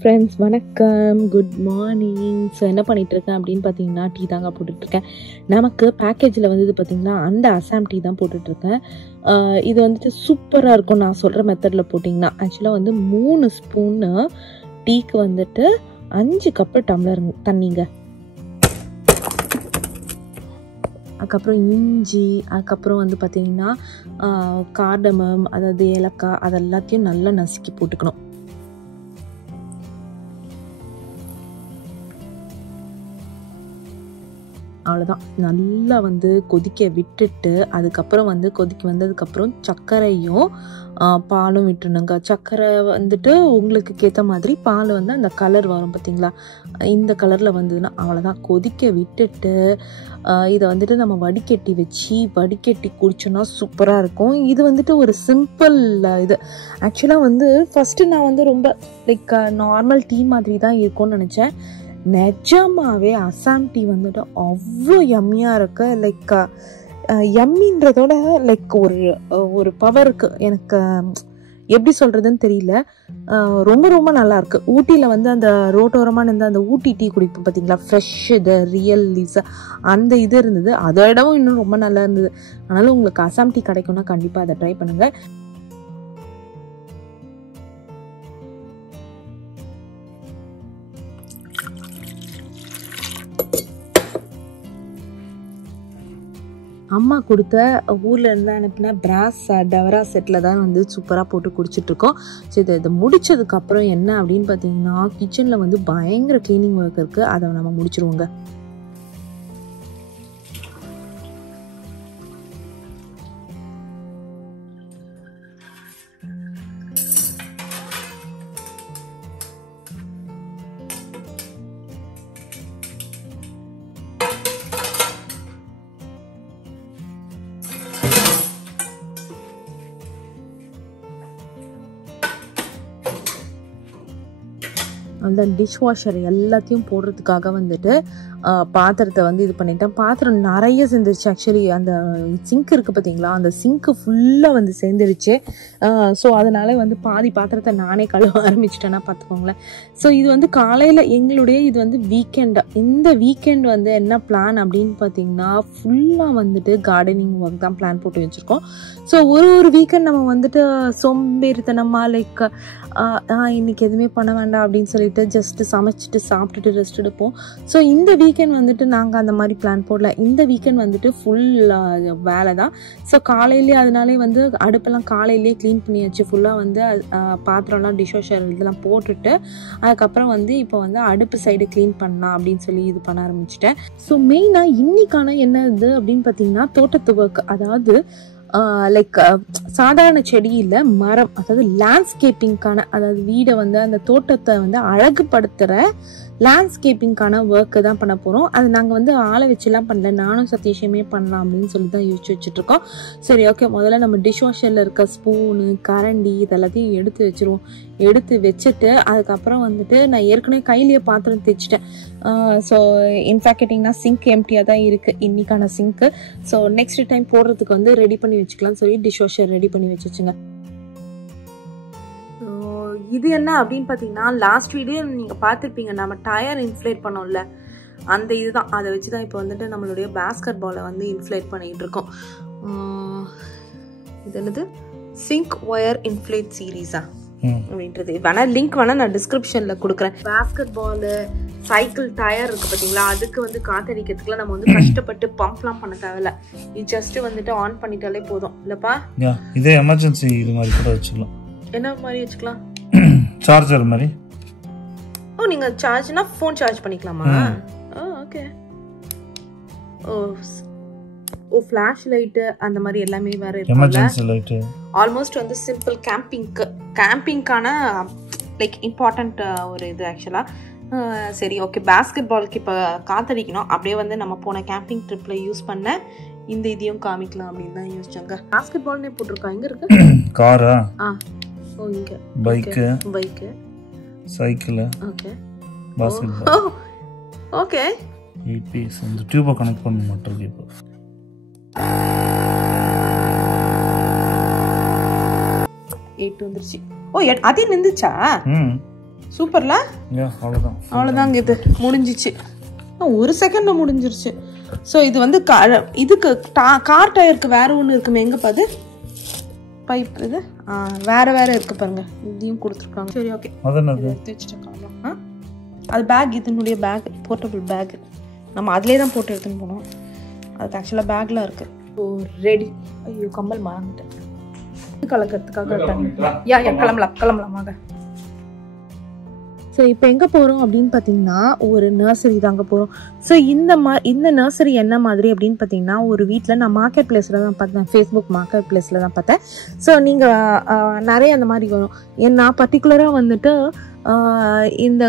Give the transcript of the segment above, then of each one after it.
Friends, வணக்கம், good morning. So என்ன பண்ணிகிட்ருக்கேன் அப்படின்னு பார்த்தீங்கன்னா, டீ தாங்க போட்டுட்ருக்கேன். நமக்கு பேக்கேஜில் வந்து இது பார்த்திங்கன்னா அந்த அசாம் டீ தான் போட்டுட்ருக்கேன். இது வந்துட்டு சூப்பராக இருக்கும் நான் சொல்கிற மெத்தடில் போட்டிங்கன்னா. ஆக்சுவலாக வந்து 3 ஸ்பூன்னு டீக்கு வந்துட்டு 5 கப்பு டம்ளர் தண்ணிங்க. அதுக்கப்புறம் இஞ்சி, அதுக்கப்புறம் வந்து பார்த்திங்கன்னா கார்டமம், அதாவது ஏலக்காய், அது எல்லாத்தையும் நல்லா நசுக்கி போட்டுக்கணும். அவ்வளோதான். நல்லா வந்து கொதிக்க விட்டுட்டு அதுக்கப்புறம் வந்து கொதிக்க வந்ததுக்கப்புறம் சர்க்கரையும் பாலும் விட்டுணுங்க. சர்க்கரை வந்துட்டு உங்களுக்கு ஏற்ற மாதிரி, பால் வந்து அந்த கலர் வரும் பார்த்திங்களா, இந்த கலரில் வந்ததுன்னா அவ்வளோதான். கொதிக்க விட்டுட்டு இதை வந்துட்டு நம்ம வடிகட்டி குடிச்சோன்னா சூப்பராக இருக்கும். இது வந்துட்டு ஒரு சிம்பிள் இது. ஆக்சுவலாக வந்து ஃபஸ்ட்டு நான் வந்து ரொம்ப லைக் நார்மல் டீ மாதிரி தான் இருக்கும்னு நினச்சேன். நிஜமாவே அசாம் டீ வந்துட்டு அவ்வளோ யம்மியாக இருக்கு. லைக் யம்மின்றதோட லைக் ஒரு பவருக்கு எனக்கு எப்படி சொல்கிறதுன்னு தெரியல. ரொம்ப ரொம்ப நல்லாயிருக்கு. ஊட்டியில் வந்து அந்த ரோட்டோரமாக இருந்து அந்த ஊட்டி டீ குடிப்போம் பார்த்தீங்களா, ஃப்ரெஷ் இது ரியல் லீவ்ஸ், அந்த இது இருந்தது. அதை விடவும் இன்னும் ரொம்ப நல்லா இருந்தது. அதனால் உங்களுக்கு அசாம் டீ கிடைக்கும்னா கண்டிப்பாக அதை ட்ரை பண்ணுங்கள். அம்மா கொடுத்த ஊரில் இருந்து அனுப்பின பிராஸ் டவரா செட்டில் தான் வந்து சூப்பராக போட்டு குடிச்சிட்ருக்கோம். ஸோ இதை முடித்ததுக்கப்புறம் என்ன அப்படின்னு பார்த்தீங்கன்னா, கிச்சனில் வந்து பயங்கர க்ளீனிங் ஒர்க் இருக்குது. அதை நம்ம முடிச்சிருவோங்க. அந்த டிஷ் வாஷர் எல்லாத்தையும் போடுறதுக்காக வந்துட்டு பாத்திரத்தை வந்து இது பண்ணிட்டேன். பாத்திரம் நிறைய சேர்ந்துருச்சு. ஆக்சுவலி அந்த சிங்க் இருக்குது பார்த்தீங்களா, அந்த சிங்க்கு ஃபுல்லாக வந்து சேர்ந்துருச்சு. ஸோ அதனால் வந்து பாதி பாத்திரத்தை நானே கழுவ ஆரம்பிச்சிட்டேன்னா பார்த்துக்கோங்களேன். ஸோ இது வந்து காலையில் எங்களுடைய இது வந்து வீக்கெண்டு. இந்த வீக்கெண்ட் வந்து என்ன பிளான் அப்படின்னு பார்த்தீங்கன்னா, ஃபுல்லாக வந்துட்டு கார்டனிங் ஒர்க் தான் பிளான் போட்டு வச்சுருக்கோம். ஸோ ஒரு வீக்கெண்ட் நம்ம வந்துட்டு சோம்பேறித்தனமாக லைக் இன்றைக்கி எதுவுமே பண்ண வேண்டாம் அப்படின்னு சொல்லிட்டு ஜஸ்ட்டு சமைச்சிட்டு சாப்பிட்டுட்டு ரெஸ்ட் எடுப்போம். ஸோ இந்த வீக்கெண்ட் வந்துட்டு நாங்கள் அந்த மாதிரி பிளான் போடல. இந்த வீக்கெண்ட் வந்துட்டு ஃபுல் வேலை தான். ஸோ காலையிலேயே அதனாலே வந்து அடுப்பெல்லாம் காலையிலேயே க்ளீன் பண்ணியாச்சு. ஃபுல்லாக வந்து பாத்திரம்லாம் டிஷ் வாஷர் இதெல்லாம் போட்டுட்டு அதுக்கப்புறம் வந்து இப்போ வந்து அடுப்பு சைடு க்ளீன் பண்ணலாம் அப்படின்னு சொல்லி இது பண்ண ஆரம்பிச்சிட்டேன். ஸோ மெயினாக இன்னைக்கான என்ன இது அப்படின்னு பார்த்தீங்கன்னா, தோட்டத்து ஒர்க். அதாவது லைக் சாதாரண செடி இல்லை, மரம், அதாவது லேண்ட்ஸ்கேப்பிங்கான, அதாவது வீடை வந்து அந்த தோட்டத்தை வந்து அழகுபடுத்துகிற லேண்ட்ஸ்கேப்பிங்கான ஒர்க்கு தான் பண்ண போகிறோம். அது நாங்கள் வந்து ஆளை வச்சுலாம் பண்ணல, நானும் சதீஷுமே பண்ணலாம் அப்படின்னு சொல்லி தான் யோசிச்சு வச்சுட்ருக்கோம். சரி, ஓகே, முதல்ல நம்ம டிஷ் வாஷரில் இருக்க ஸ்பூனு, கரண்டி இதெல்லாத்தையும் எடுத்து வச்சுருவோம். எடுத்து வச்சுட்டு அதுக்கப்புறம் வந்துட்டு நான் ஏற்கனவே கையிலேயே பாத்திரம் தேய்ச்சிட்டேன். ஸோ இன்ஃபேக்ட் கேட்டிங்கன்னா சிங்க் எம்டியாக தான் இருக்குது இன்றைக்கான சிங்க்கு. ஸோ நெக்ஸ்ட் டைம் போடுறதுக்கு வந்து ரெடி பண்ணி வச்சுக்கலாம்னு சொல்லி டிஷ் வாஷர் ரெடி பண்ணி வச்சுச்சுங்க. இது என்ன அப்படின்னு பார்த்தீங்கன்னா, லாஸ்ட் வீடியோ நீங்கள் பார்த்துருப்பீங்க, நம்ம டயர் இன்ஃப்ளேட் பண்ணோம்ல, அந்த இதுதான். அதை வச்சு தான் இப்போ வந்துட்டு நம்மளுடைய பேஸ்கெட் பாலை வந்து இன்ஃப்ளேட் பண்ணிகிட்டு இருக்கோம். இது என்னது, சிங்க் ஒயர் இன்ஃப்ளேட் சீரீஸா அப்படின்றது. வேணால் லிங்க் வேணால் நான் டிஸ்கிரிப்ஷனில் கொடுக்குறேன். பேஸ்கெட் பாலு, சைக்கிள் டயர் இருக்குது பார்த்தீங்களா, அதுக்கு வந்து காத்தடிக்கிறதுக்குலாம் நம்ம வந்து கஷ்டப்பட்டு பம்ப்லாம் பண்ண தேவையில்ல. இது ஜஸ்ட்டு வந்துட்டு ஆன் பண்ணிட்டாலே போதும் இல்லைப்பா. இதே எமர்ஜென்சி இது மாதிரி கூட வச்சுக்கலாம். என்ன மாதிரி வச்சுக்கலாம்? சார்ஜர் மாதிரி. ஓ, நீங்கள் சார்ஜ்னா ஃபோன் சார்ஜ் பண்ணிக்கலாமா? ஓகே. ஓ, ஃப்ளாஷ் லைட்டு அந்த மாதிரி எல்லாமே வேறு இருக்கு. Emergency light. ஆல்மோஸ்ட் வந்து சிம்பிள் கேம்பிங்க்கான லைக் இம்பார்ட்டண்ட் ஒரு இது ஆக்சுவலாக. சரி, ஓகே. பேஸ்கெட் பாலுக்கு இப்போ காத்தடிக்கணும். அப்படியே வந்து நம்ம போன கேம்பிங் ட்ரிப்பில் யூஸ் பண்ண இந்த இதையும் காமிக்கலாம் அப்படின்னு தான் யோசிச்சாங்க. பேஸ்கெட் பால்னே போட்டிருக்கா. எங்கே இருக்கு? காரா? ஓ, இங்கே. Bike, cycle, okay, basketball. Okay, 8 piece. அந்த டியூபை கனெக்ட் பண்ண மாட்டேங்குது இப்போ. வந்துருச்சு. ஓ, அதே நின்றுச்சா? சூப்பர்ல? அவ்வளோதாங்க, இது முடிஞ்சிச்சு. 1 செகண்டில் முடிஞ்சிருச்சு. ஸோ இது வந்து இதுக்கு கார் டயருக்கு வேறு ஒன்று இருக்குமே, எங்கே பாது பைப் இது வேறு இருக்குது பாருங்க, இதையும் கொடுத்துருக்காங்க. சரி ஓகே, எடுத்து வச்சுட்டு அது பேக், இதனுடைய பேக், போர்ட்டபிள் பேக். நம்ம அதிலே தான் போட்டு எடுத்துன்னு போனோம். அதுக்கு ஆக்சுவலாக பேக்லாம் இருக்குது. So ready. ஐயோ கம்மல் மறந்துட்டேன். கலக்கிறதுக்காக கிளம்பலாமாக. ஸோ இப்போ எங்கே போகிறோம் அப்படின்னு பார்த்தீங்கன்னா, ஒரு நர்சரி தாங்க போகிறோம். ஸோ இந்த நர்சரி என்ன மாதிரி அப்படின்னு பார்த்தீங்கன்னா, ஒரு வீட்டில் நான் மார்க்கெட் பிளேஸில் தான் பார்த்தேன், ஃபேஸ்புக் மார்க்கெட் பிளேஸில் தான் பார்த்தேன். ஸோ நீங்கள் நிறைய அந்த மாதிரி வரும். நான் பர்டிகுலராக வந்துட்டு இந்த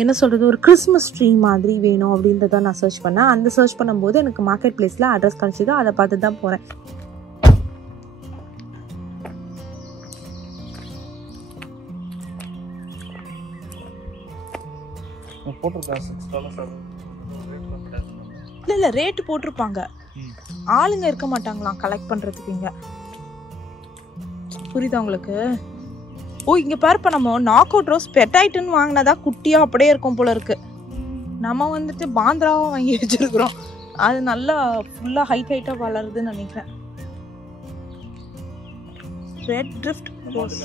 என்ன சொல்கிறது, ஒரு கிறிஸ்மஸ் ட்ரீ மாதிரி வேணும் அப்படின்றத நான் சர்ச் பண்ணேன். அந்த சர்ச் பண்ணும்போது எனக்கு மார்க்கெட் பிளேஸில் அட்ரஸ் கிடச்சிது. அதை பார்த்து தான் போகிறேன். இல்லை ரேட்டு போட்டிருப்பாங்க, ஆளுங்க இருக்க மாட்டாங்களாம் கலெக்ட் பண்ணுறதுக்கு. இங்கே புரியுதா உங்களுக்கு? ஓ இங்கே பாருப்பா, நம்ம நாக் அவுட் ரோஸ் பெட்டாயிட்டுன்னு வாங்கினதா குட்டியாக அப்படியே இருக்கும் போல இருக்கு. நம்ம வந்துட்டு பாந்திராவாக வாங்கி வச்சிருக்கிறோம். அது நல்லா ஃபுல்லாக ஹைட்டாக வளருதுன்னு நினைக்கிறேன். ரெட் ட்ரிஃப்ட் ரோஸ்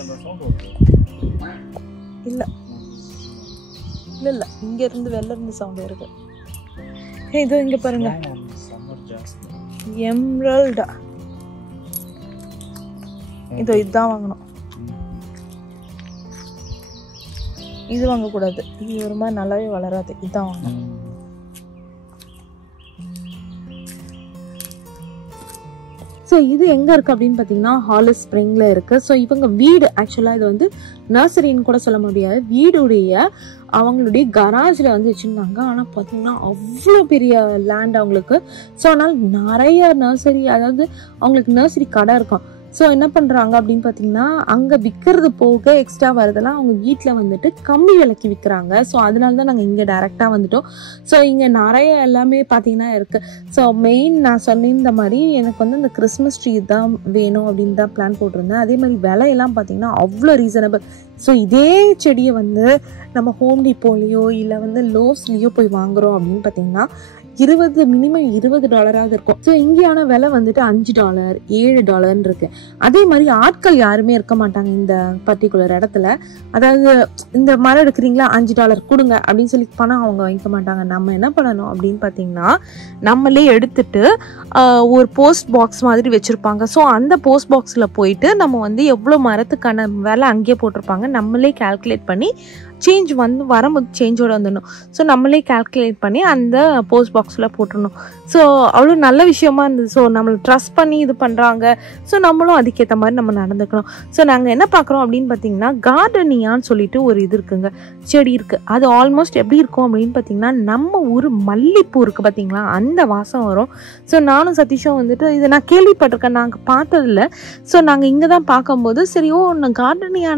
இல்லை இல்லை இல்லை, இங்கே இருந்து வெளில இருந்து சவுண்ட் வருது. இதோ இங்கே பாருங்க, எம்ரல்டா. இதோ இதுதான் வாங்கணும். இது வாங்கக்கூடாது, இது ஒரு மாதிரி நல்லாவே வளராது. இதுதான் வாங்கணும். ஸோ இது எங்கே இருக்குது அப்படின்னு பார்த்தீங்கன்னா, ஹாலிஸ் ஸ்ப்ரிங்கில் இருக்குது. ஸோ இவங்க வீடு ஆக்சுவலாக இது வந்து நர்சரின்னு கூட சொல்ல முடியாது, வீடுடைய அவங்களுடைய கராஜில் வந்து வச்சுருந்தாங்க. ஆனால் பார்த்தீங்கன்னா அவ்வளோ பெரிய லேண்ட் அவங்களுக்கு. ஸோ அதனால் நிறைய நர்சரி, அதாவது அவங்களுக்கு நர்சரி கடை இருக்கும். ஸோ என்ன பண்ணுறாங்க அப்படின்னு பார்த்தீங்கன்னா, அங்கே விற்கிறது போக எக்ஸ்ட்ரா வரதெல்லாம் அவங்க வீட்டில் வந்துட்டு கம்மி விலைக்கு விற்கிறாங்க. ஸோ அதனால தான் நாங்கள் இங்கே டைரெக்டாக வந்துட்டோம். ஸோ இங்கே நிறைய எல்லாமே பார்த்தீங்கன்னா இருக்குது. ஸோ மெயின் நான் சொன்ன மாதிரி எனக்கு வந்து இந்த கிறிஸ்மஸ் ட்ரீ தான் வேணும் அப்படின்னு தான் பிளான் போட்டிருந்தேன். அதே மாதிரி விலையெல்லாம் பார்த்தீங்கன்னா அவ்வளோ ரீசனபிள். ஸோ இதே செடியை வந்து நம்ம ஹோம் டிப்போலையோ இல்லை வந்து லோவ்ஸ்லேயோ போய் வாங்குகிறோம் அப்படின்னு பார்த்தீங்கன்னா மினிமம் $20 இருக்கும். ஸோ இங்கேயான விலை வந்துட்டு $5, $7 இருக்கு. அதே மாதிரி ஆட்கள் யாருமே இருக்க மாட்டாங்க இந்த பர்டிகுலர் இடத்துல. அதாவது இந்த மரம் எடுக்கிறீங்களா, $5 கொடுங்க அப்படின்னு சொல்லி பணம் அவங்க வாங்கிக்க மாட்டாங்க. நம்ம என்ன பண்ணணும் அப்படின்னு பார்த்தீங்கன்னா, நம்மளே எடுத்துட்டு ஒரு போஸ்ட் பாக்ஸ் மாதிரி வச்சுருப்பாங்க. ஸோ அந்த போஸ்ட் பாக்ஸில் போயிட்டு நம்ம வந்து எவ்வளோ மரத்துக்கான விலை அங்கேயே போட்டிருப்பாங்க, நம்மளே கால்குலேட் பண்ணி சேஞ்ச் வந்து வரும்போது சேஞ்சோடு வந்துடணும். ஸோ நம்மளே கால்குலேட் பண்ணி அந்த போஸ்ட் பாக்ஸில் போட்டுடணும். ஸோ அவ்வளோ நல்ல விஷயமா இருந்தது. ஸோ நம்மளை ட்ரஸ்ட் பண்ணி இது பண்ணுறாங்க. ஸோ நம்மளும் அதுக்கேற்ற மாதிரி நம்ம நடந்துக்கணும். ஸோ நாங்கள் என்ன பார்க்குறோம் அப்படின்னு பார்த்தீங்கன்னா, கார்டனியான்னு சொல்லிட்டு ஒரு இது இருக்குங்க, செடி இருக்குது. அது ஆல்மோஸ்ட் எப்படி இருக்கும் அப்படின்னு பார்த்தீங்கன்னா, நம்ம ஊர் மல்லிப்பூ இருக்குது பார்த்தீங்களா, அந்த வாசம் வரும். ஸோ நானும் சதீஷும் வந்துட்டு இதை நான் கேள்விப்பட்டிருக்கேன், நாங்கள் பார்த்ததில்ல. ஸோ நாங்கள் இங்கே தான் பார்க்கும்போது சரி, கார்டனியா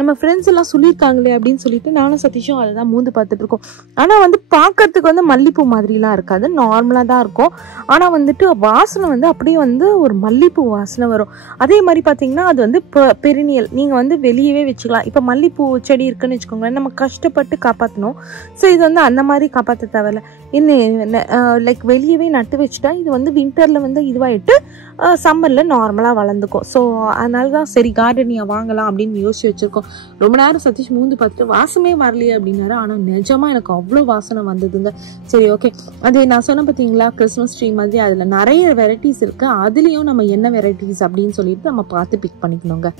நம்ம ஃப்ரெண்ட்ஸ் எல்லாம் சொல்லியிருக்காங்களே அப்படின்னு சொல்லிட்டு நானும் சதீஷும் அதை தான் மூந்து பார்த்துட்டு இருக்கோம். ஆனால் வந்து பார்க்கறதுக்கு வந்து மல்லிப்பூ மாதிரிலாம் இருக்காது, நார்மலாக தான் இருக்கும். ஆனால் வந்துட்டு வாசனை வந்து அப்படியே வந்து ஒரு மல்லிப்பூ வாசனை வரும். அதே மாதிரி பார்த்தீங்கன்னா அது வந்து பெரினியல், நீங்கள் வந்து வெளியவே வச்சுக்கலாம். இப்போ மல்லிப்பூ செடி இருக்குன்னு வச்சுக்கோங்களேன், நம்ம கஷ்டப்பட்டு காப்பாற்றணும். ஸோ இது வந்து அந்த மாதிரி காப்பாற்ற தேவையில்ல. இன்னும் லைக் வெளியவே நட்டு வச்சுட்டா இது வந்து வின்டரில் வந்து இதுவாகிட்டு சம்மரில் நார்மலாக வளர்ந்துக்கும். ஸோ அதனால தான் சரி கார்டனியா வாங்கலாம் அப்படின்னு யோசிச்சு வச்சுருக்கோம். ரொம்ப நேரம் சதீஷ் மூந்து பார்த்துட்டு வாசமே வரலையே அப்படின்னாரு. ஆனால் நிஜமாக எனக்கு அவ்வளோ வாசனை வந்ததுங்க. சரி ஓகே, அது நான் சொன்ன பார்த்தீங்களா கிறிஸ்மஸ் ட்ரீ மாதிரி அதில் நிறைய வெரைட்டிஸ் இருக்குது. அதுலேயும் நம்ம என்ன வெரைட்டிஸ் அப்படின்னு சொல்லிட்டு நம்ம பார்த்து பிக் பண்ணிக்கணுங்க.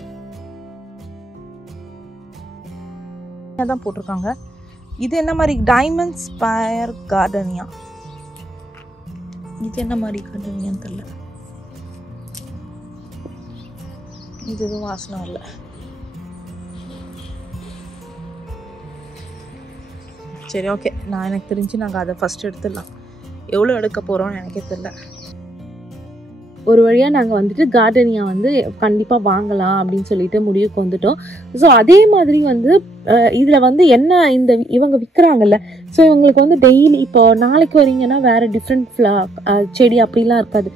தான் போட்டிருக்காங்க. இது என்ன மாதிரி டைமண்ட் ஸ்பயர் கார்டனியா, இது என்ன மாதிரி கார்டனியான்னு தெரியல. இது எதுவும் வாசனை இல்லை. சரி ஓகே, எனக்கு தெரிஞ்சு நாங்கள் அதை ஃபஸ்ட் எடுத்துடலாம். எவ்வளோ எடுக்க போகிறோம்னு எனக்கே தெரியல. ஒரு வழியாக நாங்கள் வந்துட்டு கார்டனியா வந்து கண்டிப்பாக வாங்கலாம் அப்படின்னு சொல்லிட்டு முடிவுக்கு வந்துட்டோம். ஸோ அதே மாதிரி வந்து இதில் வந்து என்ன இவங்க விற்கிறாங்கல்ல, ஸோ இவங்களுக்கு வந்து டெய்லி இப்போ நாளைக்கு வரீங்கன்னா வேறு டிஃப்ரெண்ட் செடி அப்படிலாம் இருக்காது.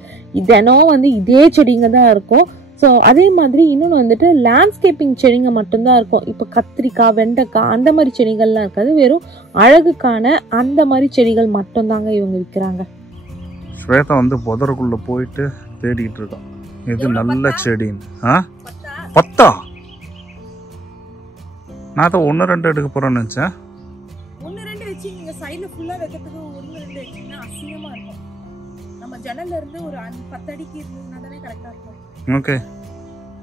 தினம் வந்து இதே செடிங்க தான் இருக்கும். ஸோ ஸோ அதே மாதிரி இன்னொன்று வந்துட்டு லேண்ட்ஸ்கேப்பிங் செடிங்க மட்டும்தான் இருக்கும். இப்போ கத்திரிக்காய், வெண்டைக்காய் அந்த மாதிரி செடிகள்லாம் இருக்காது. வெறும் அழகுக்கான அந்த மாதிரி செடிகள் மட்டும்தாங்க இவங்க விற்கிறாங்க. ஸ்வேதா வந்து புதருக்குள்ள போயிட்டு தேடிக்கிட்டு இருக்கான் இது நல்ல செடின்னு. பத்தா? நான் தான் 1-2 எடுக்க போறேன்னு நினைச்சேன். 1-2 வச்சு நீங்க சைடுல ஃபுல்லா வைக்கிறதுக்கு 1-2 வச்சீங்கன்னா அசிங்கமா இருக்கும். நம்ம ஜன்னல்ல இருந்து ஒரு 10 அடிக்கு இருந்தா தானே கரெக்டா இருக்கும். ஓகே.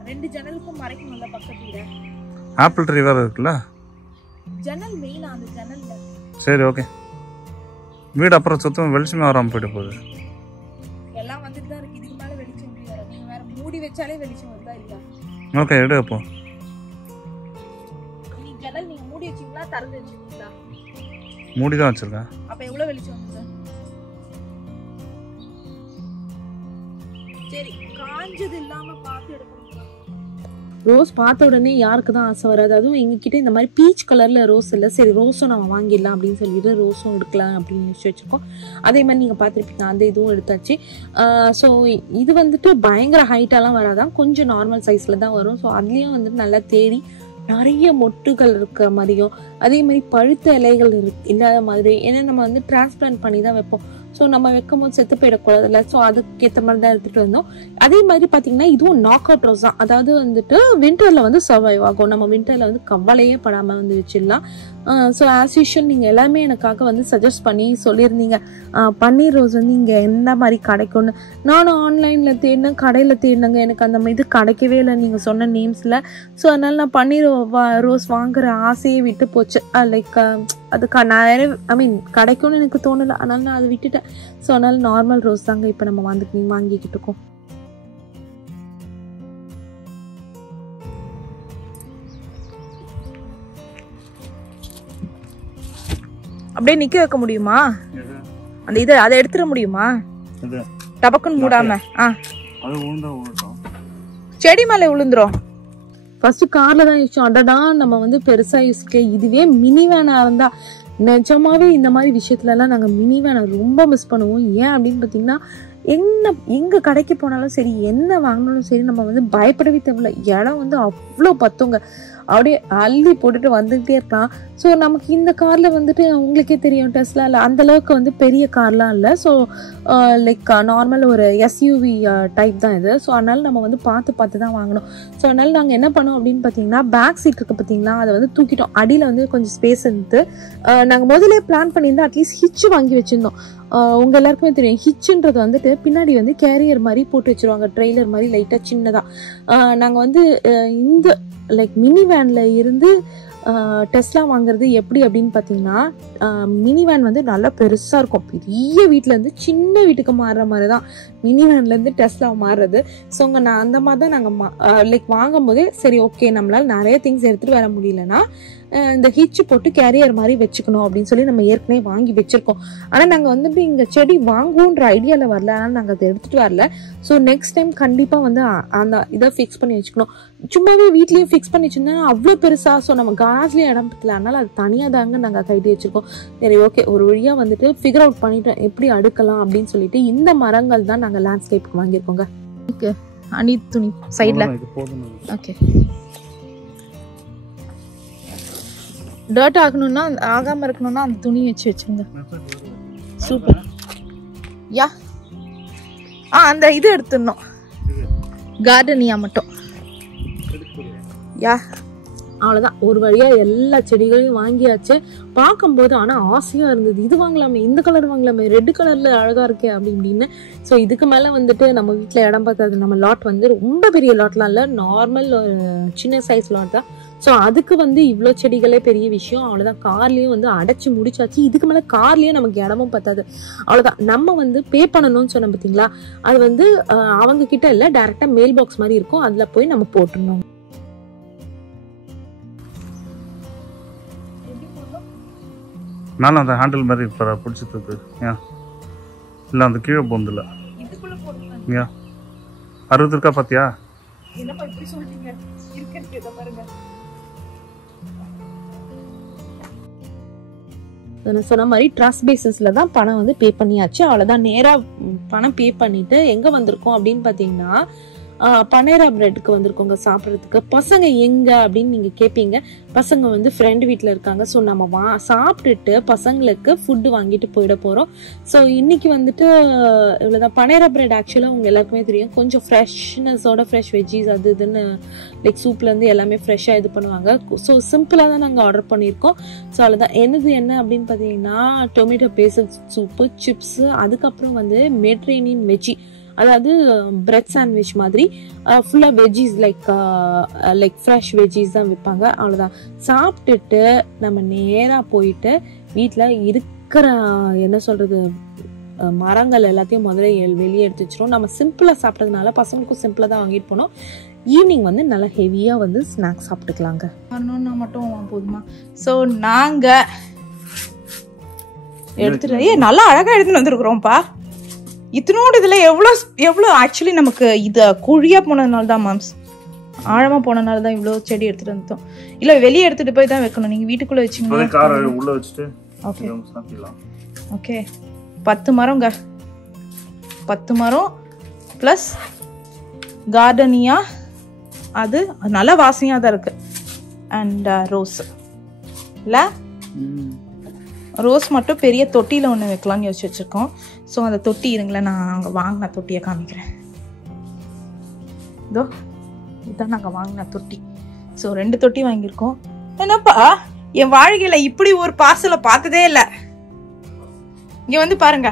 2 ஜன்னலுக்கும் மறைக்கணும்ல பக்கத்துல. ஆப்பிள் ட்ரீ வேற இருக்குல்ல ஜன்னல் மெயினா அந்த ஜன்னல்ல. சரி ஓகே. வீடு அப்புறம் சுத்தம் வெளிச்சமே வராம போயிட்டு போகுது. எல்லாம் வந்துட்டு தான் இருக்கு. இதுக்கு மேல வெளிச்சம் வராது. நீங்க வேற மூடி வச்சாலே வெளிச்சம் வருதா இல்லையா? ஓகே எடு அப்போ. நீ ஜன்னல் நீங்க மூடி வச்சீங்களா திறந்து வச்சீங்களா? மூடி தான் வச்சிருக்கேன். அப்ப எவ்வளவு வெளிச்சம் வருது? சரி காஞ்சது இல்லாம பார்த்து எடுக்கணும். ரோஸ் பார்த்த உடனே யாருக்கு தான் ஆசை வராது. அதுவும் எங்ககிட்ட இந்த மாதிரி பீச் கலரில் ரோஸ் இல்லை. சரி ரோஸும் நம்ம வாங்கிடலாம் அப்படின்னு சொல்லிட்டு ரோஸும் எடுக்கலாம் அப்படின்னு யோசிச்சு வச்சுருக்கோம். அதே மாதிரி நீங்கள் பார்த்துருப்பீங்க அந்த இதுவும் எடுத்தாச்சு. ஸோ இது வந்துட்டு பயங்கர ஹைட்டாலாம் வராதான், கொஞ்சம் நார்மல் சைஸில் தான் வரும். ஸோ அதுலேயும் வந்துட்டு நல்லா தேடி நிறைய மொட்டுகள் இருக்கிற மாதிரியும் அதே மாதிரி பழுத்த இலைகள் இல்லாத மாதிரி, ஏன்னா நம்ம வந்து டிரான்ஸ்பிளான்ட் பண்ணி தான் வைப்போம். ஸோ நம்ம வைக்கும் போது செத்து போயிடக்கூடாதுல்ல. ஸோ அதுக்கேற்ற மாதிரி தான் எடுத்துகிட்டு வந்தோம். அதே மாதிரி பார்த்தீங்கன்னா இதுவும் நாக் அவுட் ரோஸ் தான். அதாவது வந்துட்டு வின்டரில் வந்து சர்வைவ் ஆகும். நம்ம வின்டரில் வந்து கவலையே படாமல் வந்து வச்சிடலாம். ஸோ ஆஸ் யூஷுவல் நீங்கள் எல்லாமே எனக்காக வந்து சஜஸ்ட் பண்ணி சொல்லியிருந்தீங்க பன்னீர் ரோஸ் வந்து இங்கே என்ன மாதிரி கிடைக்கும்னு. நானும் ஆன்லைனில் தேடினேன், கடையில் தேடினேங்க, எனக்கு அந்த இது கிடைக்கவே இல்லை நீங்கள் சொன்ன நேம்ஸில். ஸோ அதனால் நான் பன்னீர் ரோஸ் வாங்குற ஆசையே விட்டு போச்சு. லைக் அதுக்கு நிறைய கிடைக்கும்னு எனக்கு தோணலை, அதனால நான் அதை விட்டுட்டேன். ஸோ அதனால நார்மல் ரோஸ் தாங்க இப்போ நம்ம வாங்கிக்கிட்டு இருக்கோம். அப்படியே நிக்க வைக்க முடியுமா? அந்த இதை அதை எடுத்துட முடியுமா டபக்குன்னு மூடாம? செடி மேலே விழுந்துரும். ஃபர்ஸ்ட் கார்ல தான் யூஸ் அடடா நம்ம வந்து பெருசா யூஸ்க்க. இதுவே மினி வேனா இருந்தா நிஜமாவே இந்த மாதிரி விஷயத்துல எல்லாம் நாங்க மினி வேனை ரொம்ப மிஸ் பண்ணுவோம். ஏன் அப்படின்னு பாத்தீங்கன்னா எங்க கடைக்கு போனாலும் சரி, என்ன வாங்கினாலும் சரி, நம்ம வந்து பயப்படவே தேவையில்ல. இடம் வந்து அவ்வளோ பத்துங்க, அப்படியே அள்ளி போட்டுட்டு வந்துகிட்டே இருக்கலாம். ஸோ நமக்கு இந்த காரில் வந்துட்டு உங்களுக்கே தெரியும் டெஸ்லா இல்லை அந்த அளவுக்கு வந்து பெரிய கார்லாம் இல்லை. ஸோ லைக் நார்மல் ஒரு எஸ்யூவி டைப் தான் இது. ஸோ அதனால நம்ம வந்து பார்த்து தான் வாங்கணும். ஸோ அதனால நாங்கள் என்ன பண்ணோம் அப்படின்னு பார்த்தீங்கன்னா பேக் சீட் இருக்குது பார்த்தீங்களா, அதை வந்து தூக்கிட்டோம். அடியில் வந்து கொஞ்சம் ஸ்பேஸ் இருந்து நாங்கள் முதலே பிளான் பண்ணியிருந்தோம். அட்லீஸ்ட் ஹிச் வாங்கி வச்சுருந்தோம். உங்க எல்லாருக்குமே தெரியும் ஹிச்சுன்றது வந்துட்டு பின்னாடி வந்து கேரியர் மாதிரி போட்டு வச்சிருவாங்க, ட்ரெய்லர் மாதிரி லைட்டாக சின்னதாக. நாங்கள் வந்து இந்த லைக் மினி வேன்ல இருந்து டெஸ்லா வாங்குறது எப்படி அப்படின்னு பார்த்தீங்கன்னா, மினி வேன் வந்து நல்லா பெருசாக இருக்கும். பெரிய வீட்டிலேருந்து சின்ன வீட்டுக்கு மாறுற மாதிரி தான் மினி வேன்லேருந்து டெஸ்லா மாறுறது. ஸோ நான் அந்த மாதிரி தான் நாங்கள் லைக் வாங்கும் போதே சரி ஓகே நம்மளால் நிறைய திங்ஸ் எடுத்துகிட்டு வர முடியலன்னா இந்த ஹிச்சு போட்டு கேரியர் மாதிரி வச்சுக்கணும் அப்படின்னு சொல்லி நம்ம ஏற்கனவே வாங்கி வச்சிருக்கோம். ஆனால் நாங்கள் வந்துட்டு இங்கே செடி வாங்குவோன்ற ஐடியாவில் வரல, ஆனால் நாங்கள் அதை எடுத்துகிட்டு வரல. ஸோ நெக்ஸ்ட் டைம் கண்டிப்பாக வந்து அந்த இதை ஃபிக்ஸ் பண்ணி வச்சுக்கணும். சும்மாவே வீட்லேயும் ஃபிக்ஸ் பண்ணி வச்சுருந்தா அவ்வளோ பெருசாக, ஸோ நம்ம காராஜ்லேயும் இடம் பத்தல, அதனால அது தனியாக தாங்க நாங்கள் கைட்டி வச்சுருக்கோம். சரி ஓகே ஒரு வழியாக வந்துட்டு ஃபிகர் அவுட் பண்ணிட்டோம் எப்படி அடுக்கலாம் அப்படின்னு சொல்லிட்டு இந்த மரங்கள் தான் நாங்கள் லேண்ட்ஸ்கேப்புக்கு வாங்கியிருக்கோங்க. ஓகே அணி துணி சைடில் ஓகே டர்ட் ஆகணும்னா ஆகாமல் இருக்கணும்னா அந்த துணி வச்சு வச்சுருங்க. சூப்பர். யா அந்த இது எடுத்துடணும் கார்டனியா மட்டும். யா அவ்வளோதான். ஒரு வழியாக எல்லா செடிகளையும் வாங்கியாச்சு. பார்க்கும்போது ஆனால் ஆசையாக இருந்தது, இது வாங்கலாமே, இந்த கலர் வாங்கலாமே, ரெட் கலரில் அழகாக இருக்கே அப்படின்னு. ஸோ இதுக்கு மேலே வந்துட்டு நம்ம வீட்டில் இடம் பார்த்தது நம்ம லாட் வந்து ரொம்ப பெரிய லாட்லாம் இல்லை, நார்மல் ஒரு சின்ன சைஸ் லாட் தான். ஸோ அதுக்கு வந்து இவ்வளோ செடிகளே பெரிய விஷயம். அவ்வளோதான். கார்லேயும் வந்து அடைச்சி முடிச்சாச்சு. இதுக்கு மேலே கார்லேயும் நமக்கு இடமும் பத்தாது. அவ்வளோதான். நம்ம வந்து பே பண்ணணும்னு சொன்னோம் பார்த்தீங்களா, அது வந்து அவங்க கிட்ட இல்லை, டேரெக்டாக மெயில் பாக்ஸ் மாதிரி இருக்கும், அதில் போய் நம்ம போட்டுருந்தோம். மேலே அந்த ஹேண்டில் மாதிரி இப்போ பிடிச்சிட்டு ஏன் இல்லை அந்த கீழே போந்தில்ல ஏன் 60 இருக்கா பார்த்தியா? நான் சொன்ன மாதிரி ட்ரஸ்ட் பேசிஸ்ல தான் பணம் வந்து பே பண்ணியாச்சு. அவ்வளோதான். நேராக பணம் பே பண்ணிட்டு எங்கே வந்திருக்கோம் அப்படின்னு பார்த்தீங்கன்னா பனேரா பிரெட்டுக்கு வந்திருக்கோங்க சாப்பிட்றதுக்கு. பசங்க எங்கே அப்படின்னு நீங்கள் கேட்பீங்க. பசங்க வந்து ஃப்ரெண்ட் வீட்டில் இருக்காங்க. ஸோ நம்ம சாப்பிட்டுட்டு பசங்களுக்கு ஃபுட்டு வாங்கிட்டு போயிட போகிறோம். ஸோ இன்னைக்கு வந்துட்டு இவ்வளோதான். பனேரா பிரெட் ஆக்சுவலாக உங்கள் எல்லாருக்குமே தெரியும், கொஞ்சம் ஃப்ரெஷ்னஸோட ஃப்ரெஷ் வெஜ்ஜீஸ் அது இதுன்னு லைக் சூப்லேருந்து எல்லாமே ஃப்ரெஷ்ஷாக இது பண்ணுவாங்க. ஸோ சிம்பிளாக தான் நாங்கள் ஆர்டர் பண்ணியிருக்கோம். ஸோ அவ்வளோதான். என்ன அப்படின்னு பார்த்தீங்கன்னா டொமேட்டோ பேசல் சூப்பு, சிப்ஸு, அதுக்கப்புறம் வந்து மெட்ரேனியன் வெஜ்ஜி, அதாவது பிரெட் சாண்ட்விச் மாதிரி ஃபுல்லாக வெஜ்ஜீஸ் லைக் ஃப்ரெஷ் வெஜ்ஜீஸ் தான் விற்பாங்க. அவ்வளோதான். சாப்பிட்டுட்டு நம்ம நேராக போயிட்டு வீட்டில் இருக்கிற என்ன சொல்கிறது மரங்கள் எல்லாத்தையும் முதல்ல வெளியே எடுத்து வச்சிரும். நம்ம சிம்பிளாக சாப்பிட்டதுனால பசங்களுக்கும் சிம்பிளாக தான் வாங்கிட்டு போனோம். ஈவினிங் வந்து நல்லா ஹெவியாக வந்து ஸ்நாக்ஸ் சாப்பிட்டுக்கலாங்க. வரணும்னா மட்டும் போதுமா? ஸோ நாங்கள் எடுத்துட்டு நல்லா அழகாக எடுத்துன்னு வந்துருக்குறோம்ப்பா. இத்தனோடு இதில் எவ்வளோ ஆக்சுவலி நமக்கு இதை குழியாக போனதுனால தான் மாம்ஸ், ஆழமாக போனதுனால தான் இவ்வளோ செடி எடுத்துகிட்டு வந்துட்டோம். இல்லை வெளியே எடுத்துகிட்டு போய் தான் வைக்கணும். நீங்கள் வீட்டுக்குள்ளே வச்சிங்கன்னா ஓகே ஓகே. 10 மரங்க, 10 மரம் ப்ளஸ் கார்டனியா, அது நல்ல வாசனையாக தான் இருக்குது. அண்ட் ரோஸ் இல்லை, ரோஸ் மட்டும் பெரிய தொட்டியில் ஒன்று வைக்கலான்னு யோசிச்சு வச்சுருக்கோம். ஸோ அந்த தொட்டி இருங்களேன், நான் அங்கே வாங்கின தொட்டியை காமிக்கிறேன். இதோ இதுதான் நாங்கள் வாங்கின தொட்டி. ஸோ 2 தொட்டி வாங்கியிருக்கோம். என்னப்பா என் வாழ்க்கையில் இப்படி ஒரு பார்சலை பார்த்ததே இல்லை. இங்கே வந்து பாருங்க,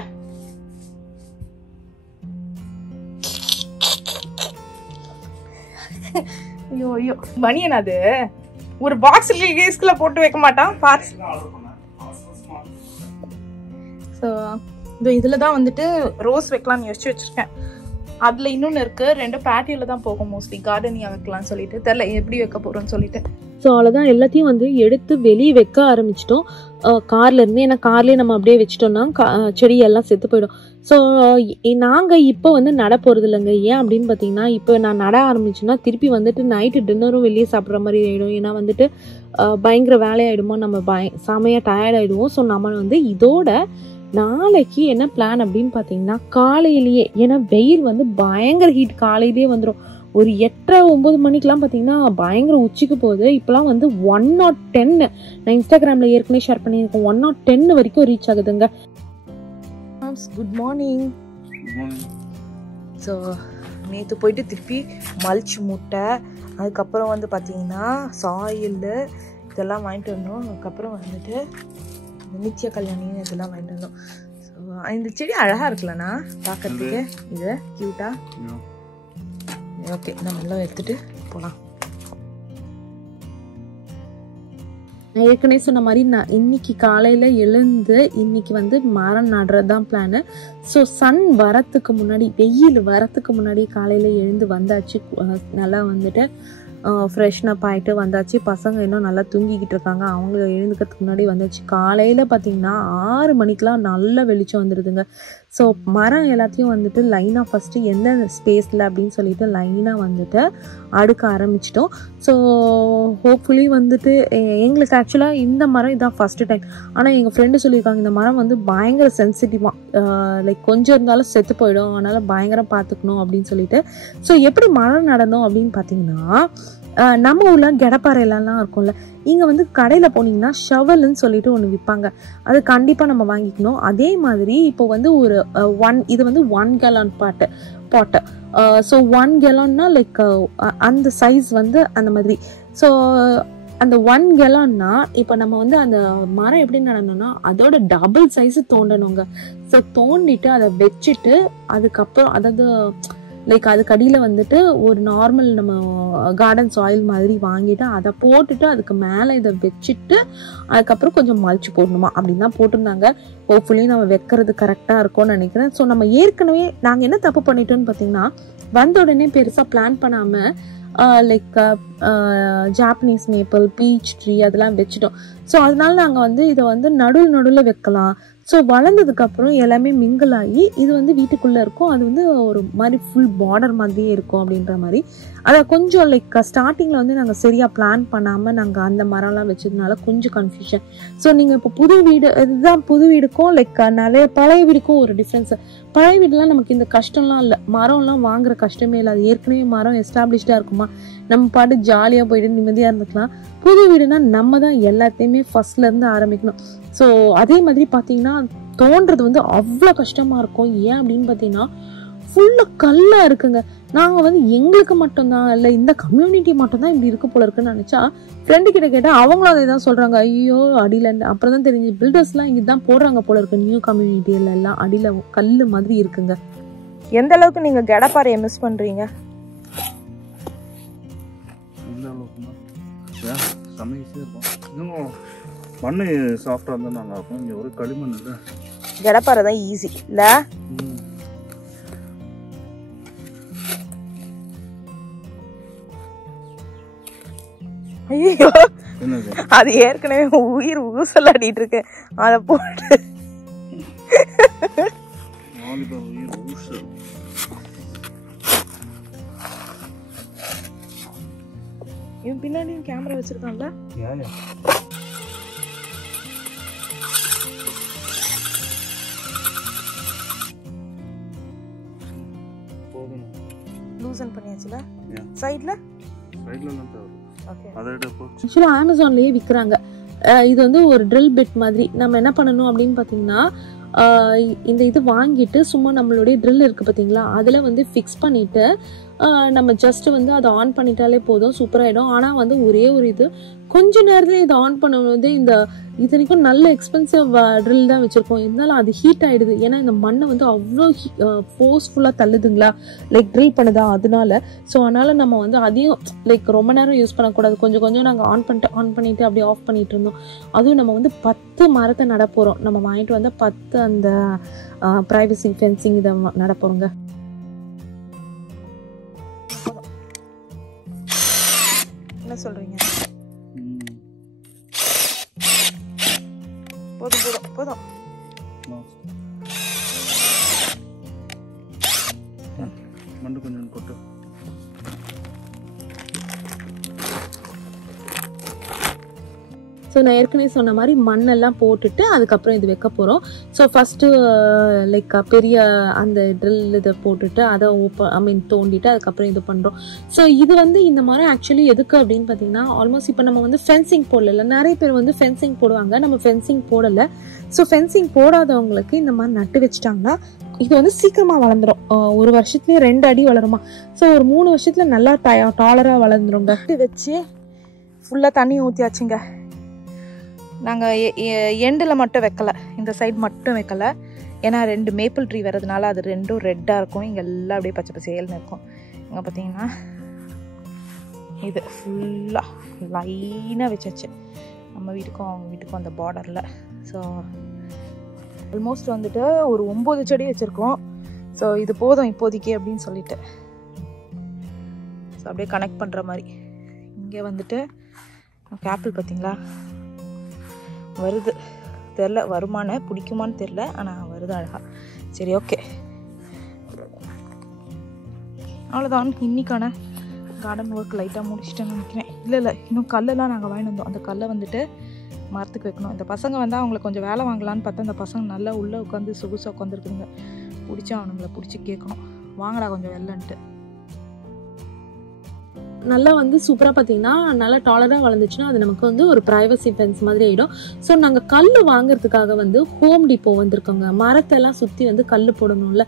ஐயோ ஐயோ பனியன், அது ஒரு பாக்ஸ்ல போட்டு வைக்க மாட்டான் பார்சல். ஸோ இந்த இதில் தான் வந்துட்டு ரோஸ் வைக்கலாம்னு யோசிச்சு வச்சுருக்கேன். அதில் இன்னொன்று இருக்குது, 2 பேட்டியில் தான் போகும் மோஸ்ட்லி. கார்டனியாக வைக்கலாம்னு சொல்லிட்டு தெரில எப்படி வைக்க போகிறோன்னு சொல்லிட்டு. ஸோ அவ்வளோதான், எல்லாத்தையும் வந்து எடுத்து வெளியே வைக்க ஆரம்பிச்சிட்டோம் கார்லேருந்து. ஏன்னா கார்லேயே நம்ம அப்படியே வச்சிட்டோம்னா செடியெல்லாம் செத்து போயிடும். ஸோ நாங்கள் இப்போ வந்து நட போகிறது இல்லைங்க. ஏன் அப்படின்னு பார்த்தீங்கன்னா, இப்போ நான் நட ஆரம்பிச்சேன்னா திருப்பி வந்துட்டு நைட்டு டின்னரும் வெளியே சாப்பிட்ற மாதிரி ஆகிடும். ஏன்னா வந்துட்டு பயங்கர வேலையாயிடுமோ, நம்ம செமையாக டயர்ட் ஆகிடுவோம். ஸோ நம்ம வந்து இதோட நாளைக்கு என்ன பிளான் அப்படின்னு பார்த்தீங்கன்னா, காலையிலேயே, ஏன்னா வெயில் வந்து பயங்கர ஹீட் காலையிலேயே வந்துடும். ஒரு 8-9 மணிக்கெலாம் பார்த்தீங்கன்னா பயங்கர உச்சிக்கு போகுது. இப்போலாம் வந்து 110, நான் இன்ஸ்டாகிராமில் ஏற்கனவே ஷேர் பண்ணியிருக்கேன், 110 வரைக்கும் ரீச் ஆகுதுங்க. Good morning. ஸோ நேற்று போயிட்டு திருப்பி மல்ச் மூட்டை, அதுக்கப்புறம் வந்து பார்த்தீங்கன்னா சாயில் இதெல்லாம் வாங்கிட்டு வந்தோம். அதுக்கப்புறம் வந்துட்டு நித்திய கல்யாணின்னு இதெல்லாம் வாங்கிட்டு வந்தோம். ஸோ இந்த செடி அழகாக இருக்குல்லண்ணா பார்க்கறதுக்கு, இது க்யூட்டா. ஓகே, நம்ம எல்லாம் எடுத்துகிட்டு போகலாம். நான் ஏற்கனவே சொன்ன மாதிரி நான் இன்னைக்கு காலையில் எழுந்து இன்னைக்கு வந்து மரம் நடுறது தான் பிளானு. ஸோ சன் வரத்துக்கு முன்னாடி, வெயில் வரத்துக்கு முன்னாடி காலையில் எழுந்து வந்தாச்சு. நல்லா வந்துட்டு ஃப்ரெஷ்னப் ஆகிட்டு வந்தாச்சு. பசங்க இன்னும் நல்லா தூங்கிக்கிட்டு இருக்காங்க, அவங்க எழுந்துக்கிறதுக்கு முன்னாடி வந்தாச்சு. காலையில் பார்த்திங்கன்னா 6 மணிக்கெலாம் நல்ல வெளிச்சம் வந்துடுதுங்க. ஸோ மரம் எல்லாத்தையும் வந்துட்டு லைனாக ஃபஸ்ட்டு எந்த ஸ்பேஸில் அப்படின்னு சொல்லிட்டு லைனாக வந்துட்டு அடுக்க ஆரம்பிச்சிட்டோம். ஸோ ஹோப்ஃபுல்லி வந்துட்டு எங்களுக்கு ஆக்சுவலாக இந்த மரம் இதான் ஃபஸ்ட்டு டைம். ஆனால் எங்கள் ஃப்ரெண்டு சொல்லியிருக்காங்க இந்த மரம் வந்து பயங்கர சென்சிட்டிவாக, லைக் கொஞ்சம் இருந்தாலும் செத்து போயிடும், அதனால் பயங்கரம் பார்த்துக்கணும் அப்படின்னு சொல்லிட்டு. ஸோ எப்படி மரம் நடணும் அப்படின்னு பார்த்தீங்கன்னா, நம்ம ஊரில் கெடப்பாறையிலலாம் இருக்கும்ல, இங்கே வந்து கடையில் போனீங்கன்னா ஷவல்னு சொல்லிட்டு ஒன்று விற்பாங்க, அது கண்டிப்பாக நம்ம வாங்கிக்கணும். அதே மாதிரி இப்போ வந்து ஒரு இது வந்து 1 gallon பாட்டு. ஸோ 1 gallonna லைக் அந்த சைஸ் வந்து அந்த மாதிரி. ஸோ அந்த 1 gallonna இப்போ நம்ம வந்து அந்த மரம் எப்படி நடணும்னா அதோட டபுள் சைஸு தோண்டணுங்க. ஸோ தோண்டிட்டு அதை வச்சுட்டு அதுக்கப்புறம், அதாவது லைக் அதுக்கு அடியில் வந்துட்டு ஒரு நார்மல் நம்ம கார்டன் சாயில் மாதிரி வாங்கிட்டு அதை போட்டுட்டு அதுக்கு மேலே இதை வச்சுட்டு அதுக்கப்புறம் கொஞ்சம் மல்ச்சு போடணுமா அப்படின்னு தான் போட்டிருந்தாங்க. ஹோப்ஃபுல்லி நம்ம வைக்கிறது கரெக்டாக இருக்கும்னு நினைக்கிறேன். ஸோ நம்ம ஏற்கனவே நாங்கள் என்ன தப்பு பண்ணிட்டோன்னு பார்த்தீங்கன்னா, வந்த உடனே பெருசாக பிளான் பண்ணாமல் like Japanese maple, beach tree அதெல்லாம் வச்சுட்டோம். ஸோ அதனால நாங்கள் வந்து இதை வந்து நடுவில் வைக்கலாம். ஸோ வளர்ந்ததுக்கப்புறம் எல்லாமே மிங்கிள் ஆகி இது வந்து வீட்டுக்குள்ளே இருக்கும். அது வந்து ஒரு மாதிரி ஃபுல் பார்டர் மாதிரியே இருக்கும் அப்படின்ற மாதிரி. அதை கொஞ்சம் லைக் ஸ்டார்டிங்கில் வந்து நாங்கள் சரியாக பிளான் பண்ணாமல் நாங்கள் அந்த மரம்லாம் வச்சதுனால கொஞ்சம் கன்ஃபியூஷன். ஸோ நீங்கள் இப்போ புது வீடு, இதுதான் புது வீடுக்கும் லைக் நிறைய பழைய வீடுக்கும் ஒரு டிஃப்ரென்ஸு. பழைய வீடுலாம் நமக்கு இந்த கஷ்டம்லாம் இல்லை, மரம்லாம் வாங்குற கஷ்டமே இல்லை. அது ஏற்கனவே மரம் எஸ்டாப்ளிஷ்டாக இருக்குமா, நம்ம பாட்டு ஜாலியாக போயிட்டு நிம்மதியாக இருந்துக்கலாம். புது வீடுனா நம்ம தான் எல்லாத்தையுமே ஃபர்ஸ்ட்லேருந்து ஆரம்பிக்கணும். ஸோ அதே மாதிரி பார்த்தீங்கன்னா தோன்றது வந்து அவ்வளோ கஷ்டமாக இருக்கும். ஏன் அப்படின்னு பார்த்தீங்கன்னா ஃபுல்லாக கல்லாக இருக்குங்க. நாங்கள் வந்து எங்களுக்கு மட்டும்தான் இல்லை, இந்த கம்யூனிட்டி மட்டும்தான் இப்படி இருக்கு போல இருக்குன்னு நினச்சா ஃப்ரெண்டு கிட்ட கேட்டால் அவங்களும் அதை தான் சொல்கிறாங்க. ஐயோ அடியில், அப்புறம் தான் தெரிஞ்சு பில்டர்ஸ்லாம் இங்கே தான் போடுறாங்க போல இருக்கு. நியூ கம்யூனிட்டியில எல்லாம் அடியில் கல் மாதிரி இருக்குங்க. எந்த அளவுக்கு நீங்கள் கடப்பாறையை மிஸ் பண்ணுறீங்க? இன்னும் மண்ணு சாஃப்டாக இருந்தால் நல்லா இருக்கும். இங்கே ஒரு களிமண் இல்லை, கடப்பாறை தான் ஈஸி இல்லை? ஐயோ அது ஏற்கனவே உயிர் ஊசலாடிட்டு இருக்கு, அதை போட்டு இவன் பின்னாடியும் கேமரா வச்சிருக்கான்ல. லூசன் பண்ணியாச்சுல சைடுல. ஆக்சுவலாக அமேசான்லேயே விற்கிறாங்க. இது வந்து ஒரு ட்ரில் பிட் மாதிரி. நம்ம என்ன பண்ணணும் அப்படின்னு பார்த்தீங்கன்னா இந்த இது வாங்கிட்டு சும்மா நம்மளுடைய ட்ரில் இருக்குது பார்த்தீங்களா, அதில் வந்து ஃபிக்ஸ் பண்ணிவிட்டு நம்ம ஜஸ்ட்டு வந்து அதை ஆன் பண்ணிட்டாலே போதும், சூப்பராகிடும். ஆனால் வந்து ஒரே ஒரு இது கொஞ்ச நேரத்தில் இதை ஆன் பண்ணும்போது இந்த இத்தனைக்கும் நல்ல எக்ஸ்பென்சிவ் ட்ரில் தான் வச்சுருக்கோம், இருந்தாலும் அது ஹீட் ஆகிடுது. ஏன்னா இந்த மண்ணை வந்து அவ்வளோ ஃபோர்ஸ்ஃபுல்லாக தள்ளுதுங்களா, லைக் ட்ரில் பண்ணுதா அதனால. ஸோ அதனால் நம்ம வந்து அதையும் லைக் ரொம்ப நேரம் யூஸ் பண்ணக்கூடாது. கொஞ்சம் கொஞ்சம் நாங்கள் ஆன் பண்ணிவிட்டு அப்படியே ஆஃப் பண்ணிகிட்டு இருந்தோம். அதுவும் நம்ம வந்து 10 மரத்தை நட போகிறோம். நம்ம வாங்கிட்டு வந்து 10 அந்த ப்ரைவசி ஃபென்சிங் இதை நட போகிறோங்க. என்ன சொல்கிறீங்க? போதும் போதும் போதும். மண்ணு கொஞ்சம் போட்டு ஸோ நான் ஏற்கனவே சொன்ன மாதிரி மண்ணெல்லாம் போட்டுட்டு அதுக்கப்புறம் இது வைக்க போகிறோம். ஸோ ஃபஸ்ட்டு லைக் பெரிய அந்த ட்ரில் இதை போட்டுட்டு அதை தோண்டிட்டு அதுக்கப்புறம் இது பண்ணுறோம். ஸோ இது வந்து இந்த மாதிரி ஆக்சுவலி எதுக்கு அப்படின்னு பார்த்தீங்கன்னா, ஆல்மோஸ்ட் இப்போ நம்ம வந்து ஃபென்சிங் போடல, நிறைய பேர் வந்து ஃபென்சிங் போடுவாங்க, நம்ம ஃபென்சிங் போடலை. ஸோ ஃபென்சிங் போடாதவங்களுக்கு இந்த மாதிரி நட்டு வச்சுட்டாங்கன்னா இது வந்து சீக்கிரமாக வளர்ந்துடும். ஒரு வருஷத்துலேயே 2 அடி வளருமா. ஸோ ஒரு 3 வருஷத்தில் நல்லா டாலராக வளர்ந்துருங்க. நட்டு வச்சு ஃபுல்லாக தண்ணி ஊற்றியாச்சுங்க. நாங்கள் எண்டில் மட்டும் வைக்கலை, இந்த சைடு மட்டும் வைக்கலை. ஏன்னா 2 மேப்பிள் ட்ரீ வர்றதுனால அது 2ம் ரெட்டாக இருக்கும். இங்கே எல்லாம் அப்படியே பச்சை பசேல்னு இருக்கும். இங்கே பார்த்தீங்கன்னா இது ஃபுல்லாக லைனாக வச்சாச்சு, நம்ம வீட்டுக்கும் அவங்க வீட்டுக்கும் அந்த பார்டரில். ஸோ ஆல்மோஸ்ட் வந்துட்டு ஒரு 9 செடி வச்சுருக்கோம். ஸோ இது போதும் இப்போதைக்கு அப்படின்னு சொல்லிட்டு ஸோ அப்படியே கனெக்ட் பண்ணுற மாதிரி. இங்கே வந்துட்டு ஆப்பிள் பார்த்தீங்களா வருது, தெரில வருமானு பிடிக்குமான்னு தெரில, ஆனால் வருது அழகா. சரி ஓகே, அவ்வளோதான் இன்னைக்கான கார்டன் ஒர்க். லைட்டாக முடிச்சிட்டேன்னு நினைக்கிறேன். இல்லை இன்னும் கல்லெல்லாம் நாங்கள் வாங்கிட்டு வந்தோம். அந்த கல்லை வந்துட்டு மரத்துக்கு வைக்கணும். இந்த பசங்க வந்து அவங்களை கொஞ்சம் வேலை வாங்கலான்னு பார்த்தா இந்த பசங்க நல்லா உள்ளே உட்காந்து சொகுசாக உட்காந்துருக்குதுங்க. பிடிச்சா அவனுங்களை பிடிச்சி கேட்கணும், வாங்கடா கொஞ்சம் வெள்ளன்ட்டு. நல்லா வந்து சூப்பராக பார்த்தீங்கன்னா நல்லா டாலராக வளர்ந்துச்சுன்னா அது நமக்கு வந்து ஒரு ப்ரைவசி ஃபென்ஸ் மாதிரி ஆகிடும். ஸோ நாங்கள் கல் வாங்குறதுக்காக வந்து ஹோம் டிப்போ வந்திருக்கோங்க. மரத்தெல்லாம் சுற்றி வந்து கல் போடணும்ல,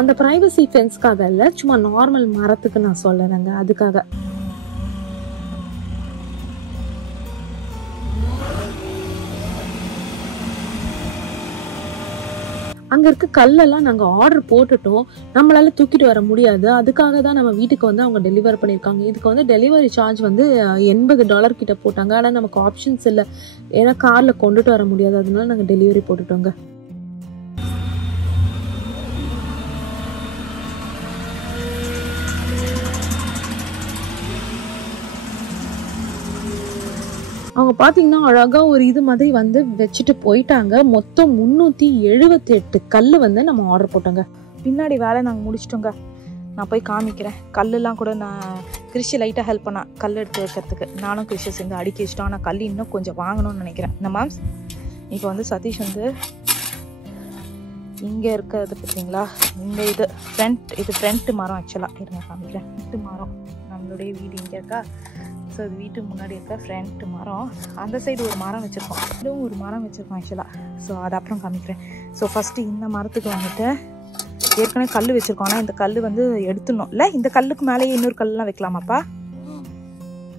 அந்த ப்ரைவசி ஃபென்ஸ்க்காக இல்லை, சும்மா நார்மல் மரத்துக்கு நான் சொல்லுறேங்க, அதுக்காக. அங்கே இருக்க கல்லெல்லாம் நாங்கள் ஆர்டர் போட்டுட்டோம், நம்மளால தூக்கிட்டு வர முடியாது. அதுக்காக தான் நம்ம வீட்டுக்கு வந்து அவங்க டெலிவர் பண்ணியிருக்காங்க. இதுக்கு வந்து டெலிவரி சார்ஜ் வந்து $80 கிட்ட போட்டாங்க. ஆனால் நமக்கு ஆப்ஷன்ஸ் இல்லை, ஏன்னா காரில் கொண்டுட்டு வர முடியாது, அதனால நாங்கள் டெலிவரி போட்டுட்டோங்க. அவங்க பார்த்தீங்கன்னா அழகாக ஒரு இது மாதிரி வந்து வச்சுட்டு போயிட்டாங்க. மொத்தம் 378 கல் வந்து நம்ம ஆர்டர் போட்டோங்க. பின்னாடி வேலை நாங்கள் முடிச்சிட்டோங்க. நான் போய் காமிக்கிறேன். கல்லெல்லாம் கூட நான் கிறிஷ் லைட்டாக ஹெல்ப் பண்ணேன் கல் எடுத்து வைக்கிறதுக்கு. நானும் கிறிஷ் சேர்ந்து அடுக்கி வச்சிட்டோம். ஆனால் கல் இன்னும் கொஞ்சம் வாங்கணும்னு நினைக்கிறேன். இந்த மேம்ஸ் இப்போ வந்து சதீஷ் வந்து இங்கே இருக்கிறது பார்த்தீங்களா, இந்த இது ஃப்ரண்ட் மரம். ஆக்சுவலாக இருங்க காமிக்கிறேன். ஃப்ரண்ட் மரம் நம்மளுடைய வீடு இங்கே இருக்கா. ஸோ இது வீட்டுக்கு முன்னாடி இருக்க ஃப்ரண்ட் மரம். அந்த சைடு ஒரு மரம் வச்சுருக்கோம், இதுவும் ஒரு மரம் வச்சுருக்கோம் ஆக்சுவலாக. ஸோ அது அப்புறம் காமிக்கிறேன். ஸோ ஃபஸ்ட்டு இந்த மரத்துக்கு வந்துட்டு ஏற்கனவே கல் வச்சுருக்கோம். ஆனால் இந்த கல் வந்து எடுத்துடணும் இல்லை, இந்த கல்லுக்கு மேலேயே இன்னொரு கல்லாம் வைக்கலாமாப்பா?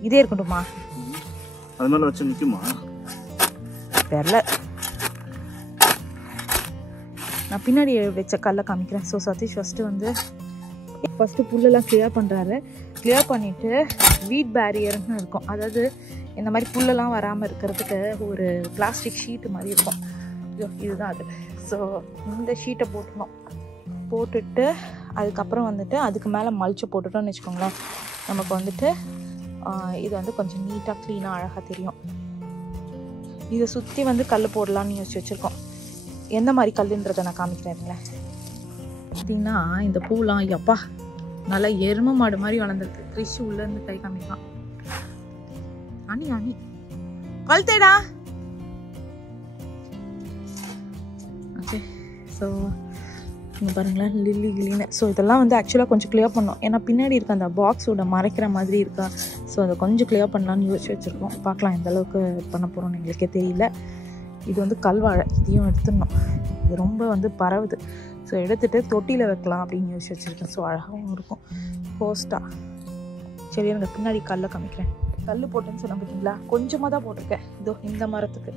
இதே இருக்கட்டுமா? அது மேலே வச்சு நிற்குமா தெரில. நான் பின்னாடி வச்ச கல்லை காமிக்கிறேன். ஸோ சதீஷ் ஃபஸ்ட்டு புல்லெல்லாம் கிளியர் பண்ணுறாரு. கிளியர் பண்ணிவிட்டு வீட் பேரியர்னு இருக்கும், அதாவது இந்த மாதிரி புல்லெல்லாம் வராமல் இருக்கிறதுக்கு ஒரு பிளாஸ்டிக் ஷீட்டு மாதிரி இருக்கும். இதுதான் அது. ஸோ இந்த ஷீட்டை போட்டுட்டு அதுக்கப்புறம் வந்துட்டு அதுக்கு மேலே மல்ச்சை போட்டுட்டோம்னு வச்சுக்கோங்களேன், நமக்கு வந்துட்டு இது வந்து கொஞ்சம் நீட்டாக க்ளீனாக அழகாக தெரியும். இதை சுற்றி வந்து கல் போடலான்னு யோசிச்சு வச்சுருக்கோம். எந்த மாதிரி கல்லுன்றதை நான் காமிக்கிறேன். பார்த்தீங்கன்னா இந்த பூலாம் ஐயப்பா நல்லா எருமை மாடு மாதிரி வளர்ந்துருக்கு. கிறிஷ் உள்ளேருந்து கை காமிக்கலாம். அணி கழுத்தேடா. ஓகே, ஸோ இங்கே பாருங்களேன் லில்லி கிளின்னு. ஸோ இதெல்லாம் வந்து ஆக்சுவலாக கொஞ்சம் கிளியர் பண்ணோம். ஏன்னா பின்னாடி இருக்க அந்த பாக்ஸோட மறைக்கிற மாதிரி இருக்கா. ஸோ அதை கொஞ்சம் கிளியர் பண்ணலான்னு யோசிச்சு வச்சுருக்கோம். பார்க்கலாம் எந்த அளவுக்கு பண்ண போகிறோம்னு எங்களுக்கே தெரியல. இது வந்து கல்வாழை, இதையும் எடுத்துடணும். இது ரொம்ப வந்து பரவுது. ஸோ எடுத்துகிட்டு தொட்டியில் வைக்கலாம் அப்படின்னு யோசிச்சு வச்சுருக்கேன். ஸோ அழகாகவும் இருக்கும் போஸ்ட்டாக. சரி எனக்கு பின்னாடி கல்லை காமிக்கிறேன். கல் போட்டேன்னு சொன்ன பார்த்தீங்களா, கொஞ்சமாக தான் போட்டிருக்கேன். இதோ இந்த மரத்துக்கு,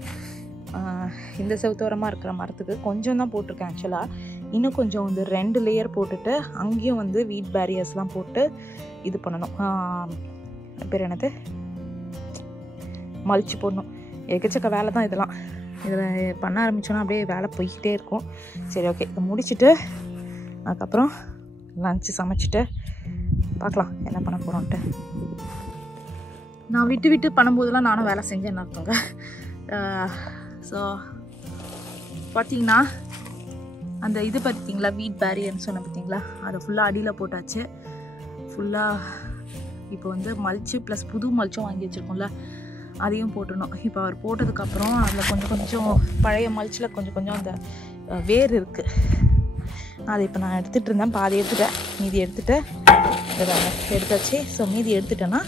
இந்த செவுத்தோரமாக இருக்கிற மரத்துக்கு கொஞ்சம் தான் போட்டிருக்கேன் ஆக்சுவலாக. இன்னும் கொஞ்சம் வந்து 2 லேயர் போட்டுட்டு அங்கேயும் வந்து வீட் பேரியர்ஸ்லாம் போட்டு இது பண்ணணும். பேர் என்னது, மல்ச்சு போடணும். எக்கச்சக்க வேலை தான் இதெல்லாம். இதில் பண்ண ஆரம்பித்தோன்னா அப்படியே வேலை போய்கிட்டே இருக்கும். சரி ஓகே, இதை முடிச்சுட்டு அதுக்கப்புறம் லஞ்சு சமைச்சிட்டு பார்க்கலாம் என்ன பண்ண போகிறோன்ட்டு. நான் விட்டு பண்ணும்போதெல்லாம் நானும் வேலை செஞ்சேன்னு அர்த்தங்க. ஸோ பார்த்தீங்கன்னா அந்த இது பார்த்தீங்களா வீட் பேரியர்னு சொன்ன பார்த்தீங்களா, அதை ஃபுல்லாக அடியில் போட்டாச்சு. ஃபுல்லாக இப்போ வந்து மல்ச்சு ப்ளஸ் புது மல்ச்சும் வாங்கி வச்சுருக்கோம்ல, அதையும் போட்டுடணும். இப்போ அவர் போட்டதுக்கப்புறம் அதில் கொஞ்சம் பழைய மல்ச்சில் கொஞ்சம் அந்த வேர் இருக்குது. அதை இப்போ நான் எடுத்துகிட்டு இருந்தேன், பாதி எடுத்துட்டேன், மீதி எடுத்தாச்சு. ஸோ மீதி எடுத்துட்டேன்னா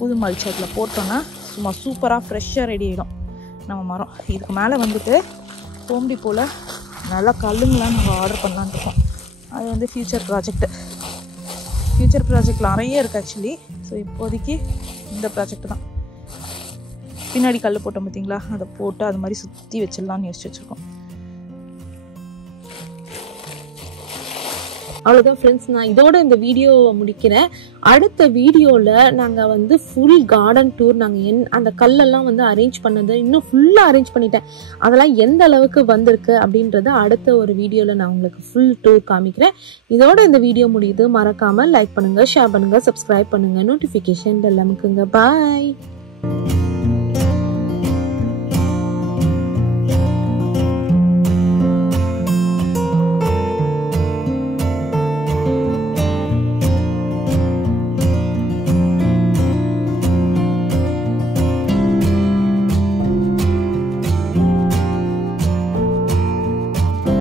புது மல்ச்சு அதில் போட்டோன்னா சும்மா சூப்பராக ஃப்ரெஷ்ஷாக ரெடி ஆகிடும் நம்ம மரம். இதுக்கு மேலே வந்துட்டு கோம்பி போல் நல்லா கல்லுங்களாம் நம்ம ஆர்டர் பண்ணலான்னு இருக்கோம். அது வந்து ஃப்யூச்சர் ப்ராஜெக்டில் நிறைய இருக்குது ஆக்சுவலி. ஸோ இப்போதைக்கு இந்த ப்ராஜெக்ட் தான். பின்னாடி கல் போட்டோம் பார்த்தீங்களா, அதை போட்டு அது மாதிரி சுற்றி வச்சிடலான்னு யோசிச்சு வச்சுருக்கோம். அவ்வளோதான் ஃப்ரெண்ட்ஸ், நான் இதோட இந்த வீடியோ முடிக்கிறேன். அடுத்த வீடியோவில் நாங்கள் வந்து ஃபுல் கார்டன் டூர், நாங்கள் அந்த கல்லெல்லாம் வந்து அரேஞ்ச் பண்ணது இன்னும் ஃபுல்லாக அரேஞ்ச் பண்ணிட்டேன். அதெல்லாம் எந்த அளவுக்கு வந்திருக்கு அப்படின்றத அடுத்த ஒரு வீடியோவில் நான் உங்களுக்கு ஃபுல் டூர் காமிக்கிறேன். இதோட இந்த வீடியோ முடியுது. மறக்காமல் லைக் பண்ணுங்கள், ஷேர் பண்ணுங்கள், சப்ஸ்கிரைப் பண்ணுங்கள், நோட்டிஃபிகேஷன் பெல் அமுக்குங்க. பாய்.